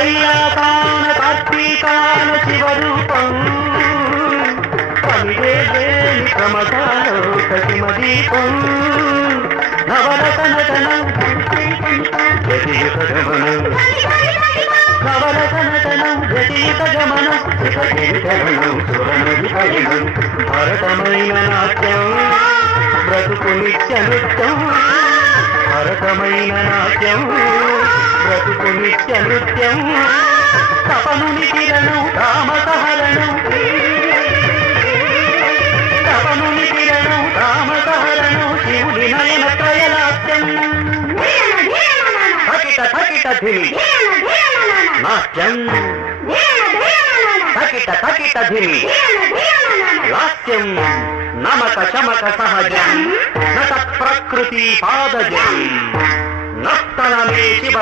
కైలాసాన కార్తీకాన శివరూపం పనివేలేని ప్రమదాలో కసిమ దీపం నవరసనటనం జటీత గమనం నవరసనటనం జటీత గమనం శిఖరం సురనది పయనం భరతమైన నాట్యం బ్రతుకు నిత్య నృత్యం భరతమైన నాట్యం బ్రతుకు నిత్య నృత్యం తపనుని కిరణం రామసహరణం తపనుని కిరణం రామసహరణం శివుడి నయన త్రయనాట్యం థకిట థకిట ధిమి నాట్యం థకిట థకిట ధిమి లాస్యం నమక చమక సహజం నట ప్రకృతి పాదజం నర్తనమే శివ